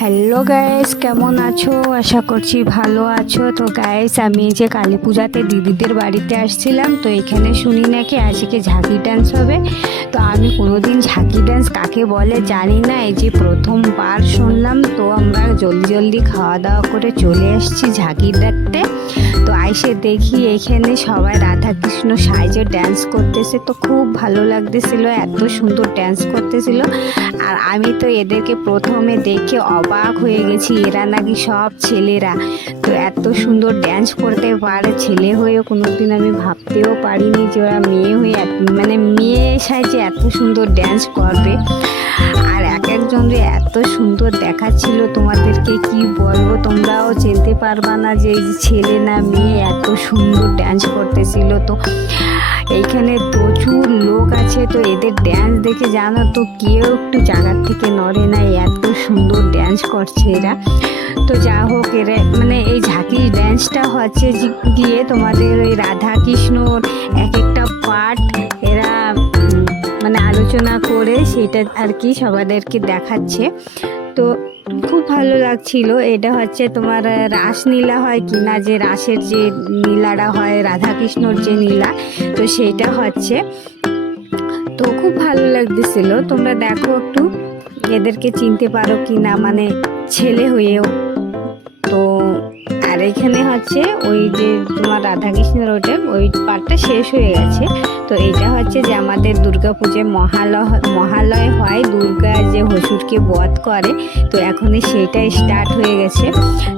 Hello guys, কেমন আছো? আশা করছি ভালো আছো। তো গাইস, আমি যে কালী পূজাতে দিদিদের বাড়িতে আসছিলাম, তো এখানে শুনি নাকি আজকে ঝাঁকি ডান্স হবে। তো আমি কোনোদিন ঝাঁকি ডান্স কাকে বলে জানি না, এই যে প্রথমবার শুনলাম। তো আমরা জলদি জলদি খাওয়া দাওয়া করে চলে এসেছি ঝাঁকি দেখতে। তো আইসে দেখি এখানে সবাই রাধা কৃষ্ণ সাইজে ড্যান্স করতেছে। তো খুব ভালো লাগতেছিল, এত সুন্দর ড্যান্স করতেছিল। আর আমি তো এদেরকে প্রথমে দেখে অবাক হয়ে গেছি, এরা নাকি সব ছেলেরা। তো এত সুন্দর ড্যান্স করতে পারে, ছেলে হয়েও কোনোদিন আমি ভাবতেও পারিনি যে ওরা মেয়ে হয়ে মানে মেয়ে সাইজে এত সুন্দর ড্যান্স করবে। আর এক একজনরে এত সুন্দর দেখাচ্ছিল, তোমাদেরকে কি বলবো, তোমরাও চিনতে পারবা না যে এই ছেলে না মেয়ে, এত সুন্দর ড্যান্স করতেছিল। তো এইখানে প্রচুর লোক আছে, তো এদের ড্যান্স দেখে জানো তো কেউ একটু জায়গার থেকে নড়ে না, এত সুন্দর ড্যান্স করছে এরা। তো যা হোক, এরা মানে এই ঝাঁকি ড্যান্সটা হচ্ছে গিয়ে তোমাদের ওই রাধা কৃষ্ণর এক একটা পার্ট এরা মানে আলোচনা করে সেটা আর কি সবাইদেরকে দেখাচ্ছে। তো খুব ভালো লাগছিল। এটা হচ্ছে তোমার রাসলীলা হয় কি না, যে রাসের যে নীলাটা হয়, রাধাকৃষ্ণর যে নীলা, তো সেইটা হচ্ছে। তো খুব ভালো লাগতেছিল। তোমরা দেখো একটু এদেরকে চিনতে পারো কি না, মানে ছেলে হয়েও। তো আর এখানে হচ্ছে ওই যে তোমার রাধাকৃষ্ণের ওইটা ওই পার্টটা শেষ হয়ে গেছে। তো এটা হচ্ছে যে আমাদের দুর্গা পুজোয় মহালয় হয়, দুর্গা যে হসুরকে বধ করে, তো এখনই সেটাই স্টার্ট হয়ে গেছে।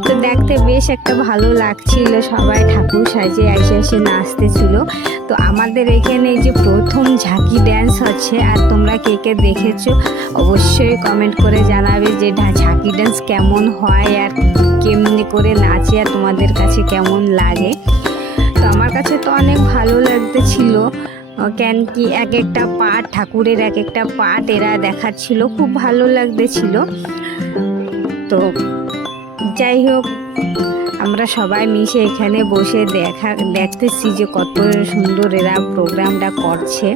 তো দেখতে বেশ একটা ভালো লাগছিল, সবাই ঠাকুর সাজে এসে নাচতেছিল। তো আমাদের এখানে এই যে প্রথম ঝাঁকি ড্যান্স হচ্ছে। আর তোমরা কে কে দেখেছো অবশ্যই কমেন্ট করে জানাবে যে ঝাঁকি ড্যান্স কেমন হয় আর কেমনি করে নাচে আর তোমাদের কাছে কেমন লাগে। তো আমার কাছে তো অনেক ভালো লাগতেছিল, কেন কি এক একটা পার্ট ঠাকুরের এক একটা পার্ট এরা দেখাচ্ছিল, খুব ভালো লাগতেছিল। তো যাই হোক, আমরা সবাই মিশে এখানে বসে দেখতেছি যে কত সুন্দর এরা প্রোগ্রামটা করছে।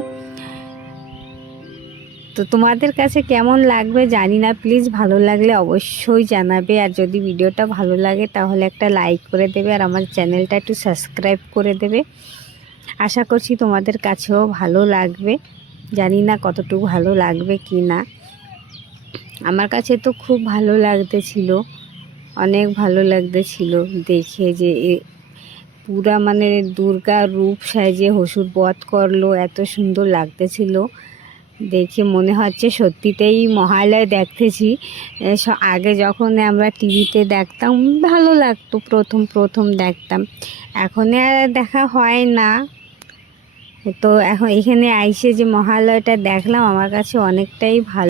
তো তোমাদের কাছে কেমন লাগবে জানি না, প্লিজ ভালো লাগলে অবশ্যই জানাবে। আর যদি ভিডিওটা ভালো লাগে তাহলে একটা লাইক করে দেবে, আর আমার চ্যানেলটা একটু সাবস্ক্রাইব করে দেবে। আশা করছি তোমাদের কাছেও ভালো লাগবে, জানি না কতটুকু ভালো লাগবে কি না। আমার কাছে তো খুব ভালো লাগতেছিল, অনেক ভালো লাগতেছিল দেখে যে পুরা মানে দুর্গা রূপ সাজে হসুর বধ করলো, এত সুন্দর লাগতেছিল দেখে। মনে হচ্ছে সত্যিতেই মহালয় দেখতেছি। আগে যখন আমরা টিভিতে দেখতাম ভালো লাগতো, প্রথম দেখতাম, এখন আর দেখা হয় না। তো এখন এখানে আইসে যে মহালয়টা দেখলাম, আমার কাছে অনেকটাই ভালো।